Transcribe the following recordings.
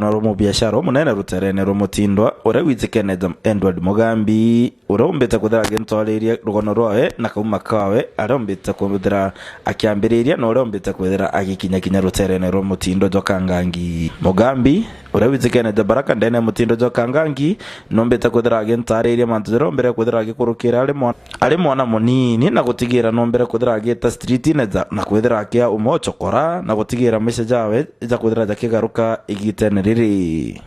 rukona rumu biashara munene ruterene rumutindwa ure wizikene Edward Mugambi ure umbite kuthira gintwariria rukona rwawe na kauma kawe ari umbite kuthira akiambiriria no ure umbite kuthira agikinya ruterene rumutindo Jokangangi Mugambi ure wizikene Baraka ndene mutindo Jokangangi no umbite kuthira gintwariria mantu jero mbere kuthira gikurukira ari mwana munini na gutigira no mbere kuthira gita street neza na kuthira kia umochokora na gutigira misha jawe ija kuthira jakigaruka igitene riri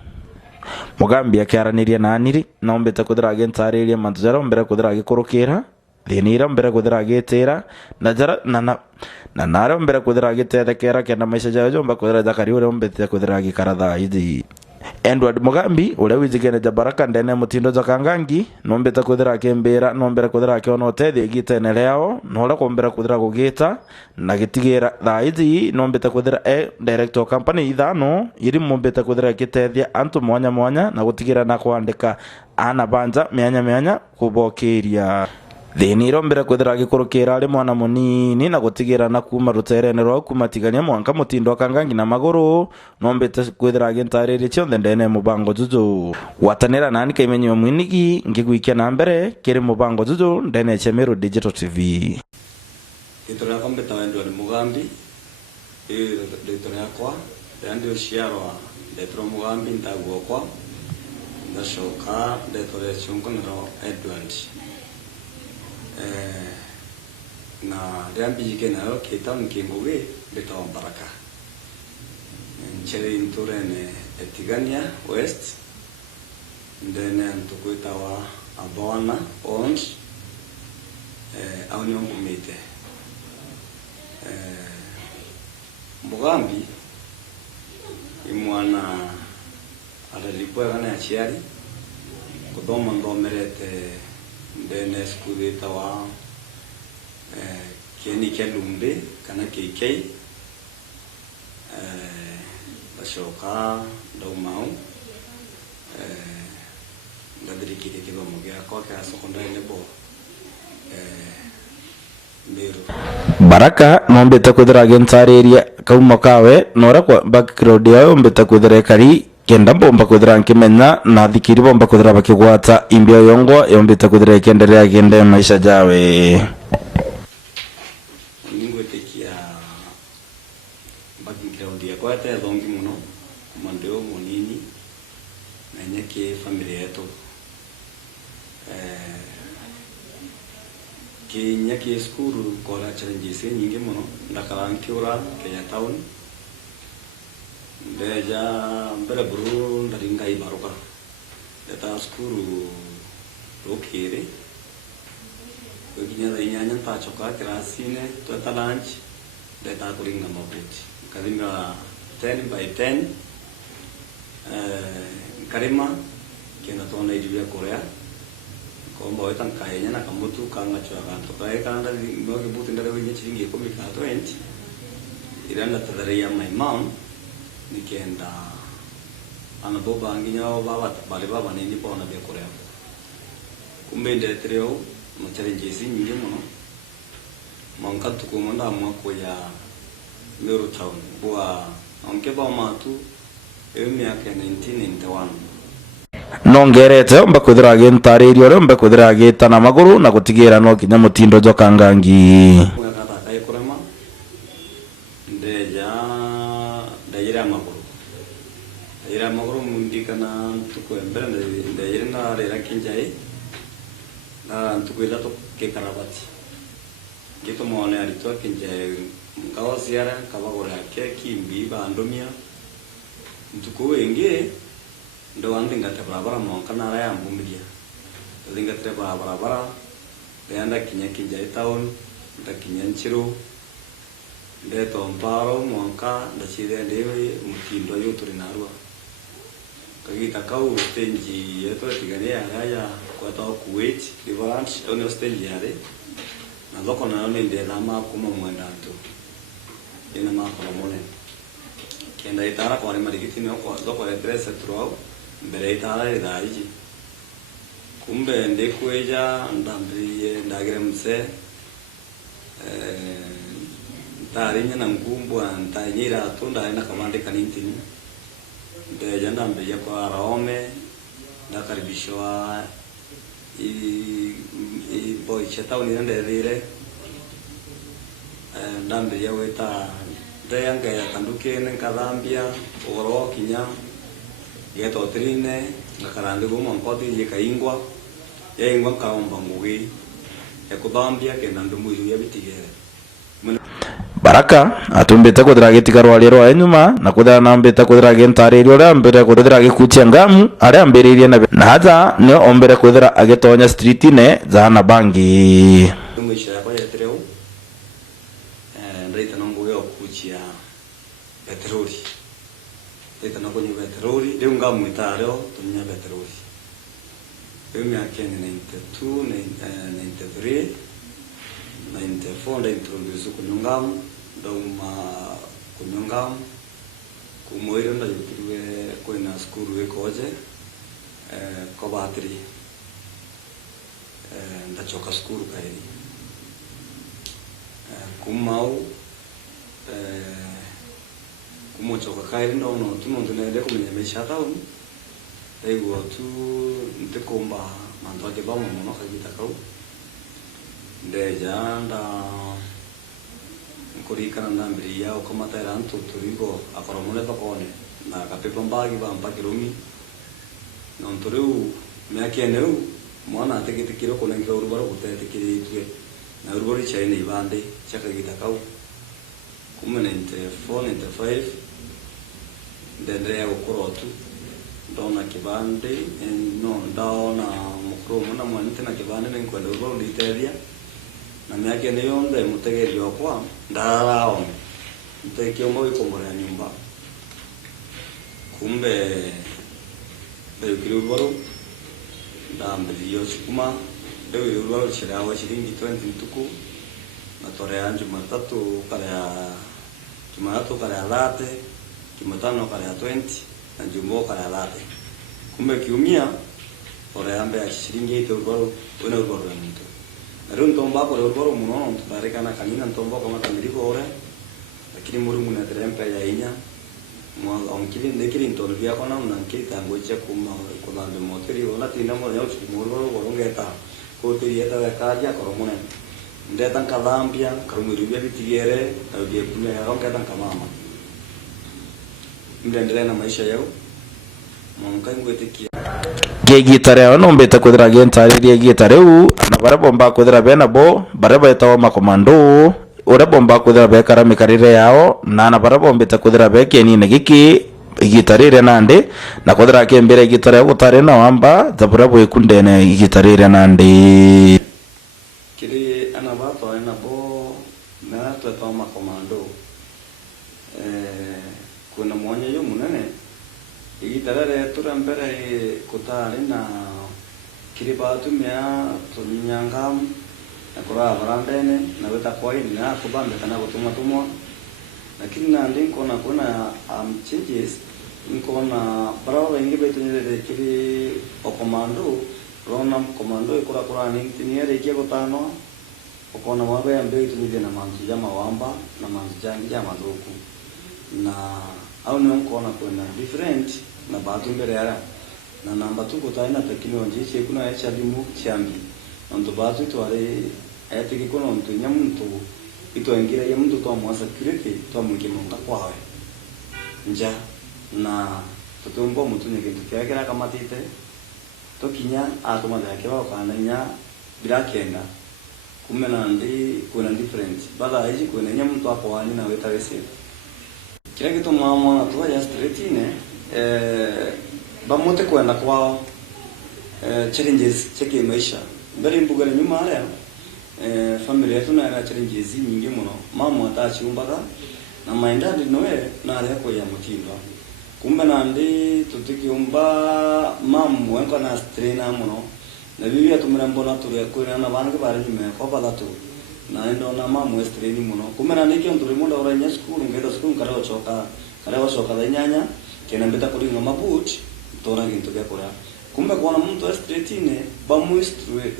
Mugambi akiaraniria naniri na umbite kuthira gintariria mantu jero mbere kuthira gikurukira thinira mbere kuthira gitira na jara na naro mbere kuthira giterekera kenda misha jawe jomba kuthira jakari ure umbite kuthira gikaratha ithi Edward Mugambi ule wizigene Baraka ndene mutindo Jokangangi nombete kuthira kembera nombere kuthira kiono tethi gitene leo nola kombera kuthira gugita na gitigira thaithi nombete kuthira director company ithano iri mombete kuthira gitethia antu mwanya na gutigira na kuandika ana banja myanya kubokeria thiniro mbere kuthira gikurukira ari mwana munini na gutigira na kuma ruterene rwa kumatigania mwanka mutindo Kangangi na maguru nombete kuthira gintariri chionde ndene mubango juju watanira nani kaimenyo mwinigi ngigwikia na mbere kiri mubango juju ndene Chemeru Digital TV itora kombeta Edward Mugambi itora yakwa ndio shiarwa ndetro Mugambi ndagwo kwa ndashoka ndetore chungonero Edward na rambi nayo kita mkinguwe beta Baraka nchere inturene etigania west ndene ntukuita wa abona ons au nyongumite Mugambi imwana alilipwa kana achiari kudoma ndomerete ndene skudita wa keni kelumbe kana KK bashoka daumau ndadirikire kilomo gya kwa secondary level Baraka nombete kuthira gintariria kauma kawe nora kwa background yayo mbete kuthira kari kenda bomba kuthira nkimenya na thikiri bomba kuthira bakigwata imbia yongo yombite kuthira kendelea kende maisha jawe ningwetekia background ya kwa ta longi muno mandeo munini na nyake familia yetu nyake school kola challenges nyingi muno ndakalankiura Kenya town Deja mbere buru ndaringa ibaruka eta skuru lokere kuginya inyanya tachoka krasine tota lunch deta kuringa mabuti karinga 10 by 10 karima kena tona ijuya korea kombo etan kayenya na kamutu kanga chwa to kay kanga no kibuti ndare wenye chiringi 10 ka 20 iranda tadare ya my mom nikenda anaboba anginyao baba nini pona bya korea kumbe ndetreo mu challenges nyingi muno manka tukumanda mwako ya Meru town bwa onkeba matu miaka 1991 nongerete umbe kuthira gintaririo uri umbe kuthira gitana maguru na gutigira no kinya mutindo Jokangangi ira maguru mundikana tukwembera ndayira na rera kinjai na tukwila to ke karabati gito mone ari to kinjai ngawa siara kabagora ke kimbi bandomia tukuwenge ndo andinga te barabara monkana ra ya mbumbilia ndinga te barabara ndanda kinya kinjai town ndakinya nchiro ndeto mparo monka ndachire ndewe mutindo yoturi narwa kagita kau stage yeto tigania ya kwa ta Kuwait Liverance ono stage yare na loko na ono inde na ma kuma mwenda tu ina ma kwa mone kenda itara kwa ni marikiti no kwa loko ya dress through mbere itara ida iji kumbe ndekueja ndambiye ndagire mse tarinya na ngumbwa ntanyira tunda ina kamande kanintini ndeja ndambiria kwa Rome ndakaribishwa i boy cheta ni ndethire ndambiria weta ndeyanga ya kandukene nkathambia ugoro kinya geto trine ngakarande goma mpoti yekaingwa yaingwa kaomba ngugi ya kuthambia kenda ndumuiru ya bitigere Baraka atumbite kuthira gitika rwali rwa enyuma na kuthira nambite kuthira gintaririo ria mbere kuthira gikutia ngamu aria ambiririe na haja ni ombere kuthira agitonya street ne zana bangi mwisho yakwa yetereu ndaita nongo yo kuchia petroli ndaita nongo ni petroli riu ngamu itareo tunya petroli riu miaka ni 92 93 94 ndaintroduce kunyungamu ndauma kunyungamu kumwire ndayukiriwe kwina skuru ikoje kwa batiri ndachoka skuru kairi kumau kumochoka kairi ndono tumuntu nende kumenyemesha tauni ego tu ntekomba mandu ake bamu muno kagita kau ndeja nda nkurikana ndambiria ukamatera ntu turigo akoromune bakone na kapepa mbagi bamba kirumi nonturiu miakeneu mwana ategetikiro kunenga urubaro gutetekiritwe na urubaro chaine ibande chakagita kau kuma 94 95 ndendea ukorotu ndona kibande no ndaona mukuru muna mwanite na kibande nenkwenda urubaro nditeria na miaka ni yonde mutegeri okwa ndarao mtekio mwe komora nyumba kumbe beukiri urubaro ndambiriyo chukuma leo urubaro chirawa shilingi 20 tuku na torea Jumatatu karea late Jumatano karea 20 na Jumo karea late kumbe kiumia torea ambe ya shilingi 8 urubaro una urubaro ya mtu Run tomba ko urubaro muno tubarekana kanina tomba kama tamiriko ore lakini muri muna terempa ya inya mo onkili ndekiri ntolvia kona unankili tangoje kuma kolande moteri ona tina mo yau chumuro gorongeta ko te yeta ya kaja koromune ndeta kalambia karumuri bia bitigere na bia kunya ya rongeta kamama ndendele na maisha yao monkai ngwetikia gitare ono mbete kuthira gintaririe gitare u na bara bomba kuthira bena bo bara betawa makomando ora bomba kuthira be karamikarire yao na bara bombete kuthira be kenine giki gitarire nande na kuthira kembere gitare gutare na wamba zabura bwe kundene gitarire nande kiri anabato ana bo na twa makomando kuna mwanya yo munene igitarare turambere kutari na kiribatu mea tunyangam na kura barandene na weta kwaini na kubambe kana kutumwa lakini na ndinko na kuna changes nko na barawa ingi betu nyere kiri okomando rona komando ikura ni tiniere kia kutano okona wabe ambe tunije na manzi ya mawamba na manzi jangi ya maduku na au ni nkona kuna different na batu mbere yara na namba tu kutaina teknolojia che kuna ya chadimu chambi ndo batu to ale ayatiki kuna mtu nyamuntu ito ingira ya mtu to mwasa security to mkimonga kwawe nja na tutumbo mtu nyeke tukira kama tite to kinya atoma yake wa kana nya bila kenda kumena ndi kuna different bala hizi kuna nyamuntu hapo wani na weta wese kila kitu mama tuwa ya street ne bamote kwenda kwao challenges cheke maisha mbele mbugale nyuma haya familia yetu na challenges nyingi mno mama atachiumbaka na maendadi noe na yako ya mutindo kumbe na ndi tutikiumba mamu wenko na straina mno na bibi atumira mbona turi kwena na banke bare nyuma kwa balatu na ndo na mamu straini mno kumbe na ndiki nturi munda oranya school ngeda school kare wachoka da nyanya kena mbeta kuri ngoma boot tora ginto ya kora kumbe kwa mtu streetine bamu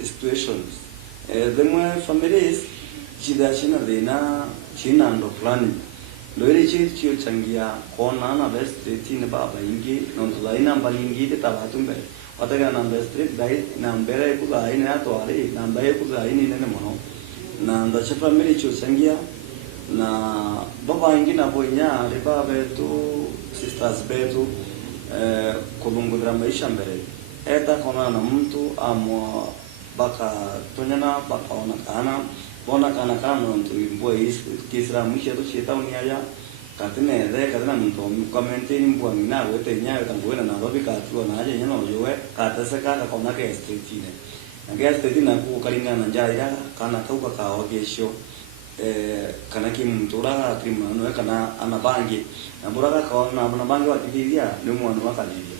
situations the more families chida china ndo fulani Loire chiyo changia kona na street ni baba ingi nonto ina namba ingi te tabatu mbere wataga namba street dai nambere ku dai na to ari namba ku dai ni ne mono na nda cha family chiyo changia na baba ingi na boinya ri baba tu sisters betu kulungudra maisha mbere eta kona na mtu amo baka tonyana baka ona kana nonto imbo kisra mwisho to cheta unia katene de katena mto comment ni mbo na wete nya tango na babi ka tu na aje nyano yowe kata saka ka kona ke street ne na ke street na ku kalinga na jaya kana kauka ka ogesho kana kimtura kimano kana anabangi na buraga ka na bangi wa kibiria ni mwana wa kalibia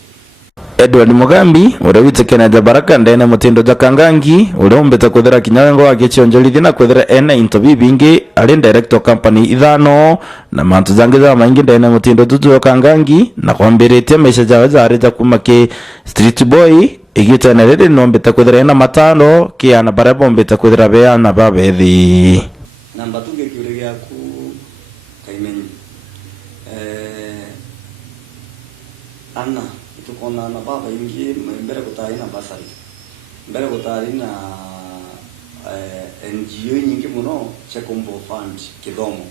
Edward Mugambi ura witsekeneza baraka ndene mutindo za Kangangi ura umbeta kuthira kinyango wake chionjolithi na kuthira ena interview bingi ari director company ithano na mantu zangi za maingi ndene mutindo tutu wa Kangangi na kwambiritie maisha jawe zari za kumake street boy igitene riri nombeta kuthira ena matano kia na barabo umbeta kuthira bea na babethi namba tuge kiure yaku kaimenyi Anna tukona na baba ingi mbere kutari na basari mbere kutari na NGO nyingi muno chekombo fund kidomo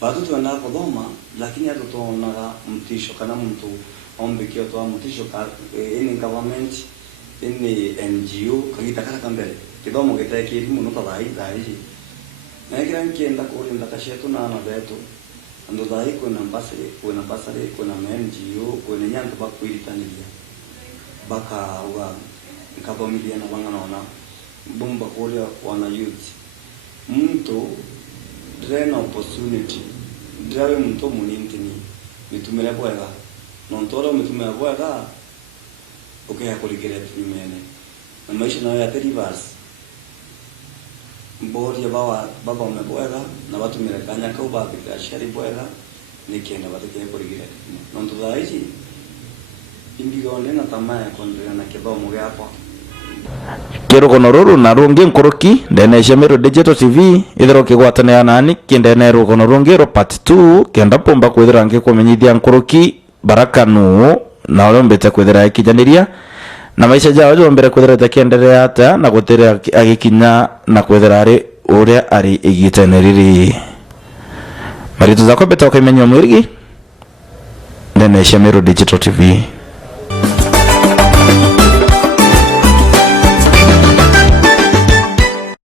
bado tuenda kudoma lakini hatutona mtisho kana mtu ombe kioto mtisho ka ini government ini NGO kagita kana kambele kidomo kitaki muno tabai dai na kila nkienda kulinda kashetu na betu ando dai kuna basari kuna NGO kuna nyanto bakuitanilia baka uga nkabomilia na banga naona bomba kolia wana youth mtu drena opportunity drawe mtu munintini mitumele bwega nontoro mitumele bwega okay akoligere tumene na maisha na ya terivas mbori baba umebwega na watu mirekanya kwa babi ka shari bwega nikenda batake koligere nonto daichi imbigonde na tamaya kondera na kebao mugapo kirugono ruru na rungi nkuruki ndene Shemero Digital TV ithero kigwatane ya nani kindene rugono rungi ro part 2 kenda pomba kwithira ngi kumenyithia nkuruki barakanu na olombete kwithira ikijaniria na maisha jao jombere kwithira takiendelea ata na gutira agikinya na kwithira ari uria ari igiteneriri maritu zako beta ukimenywa mwirigi ndene Shemero Digital TV.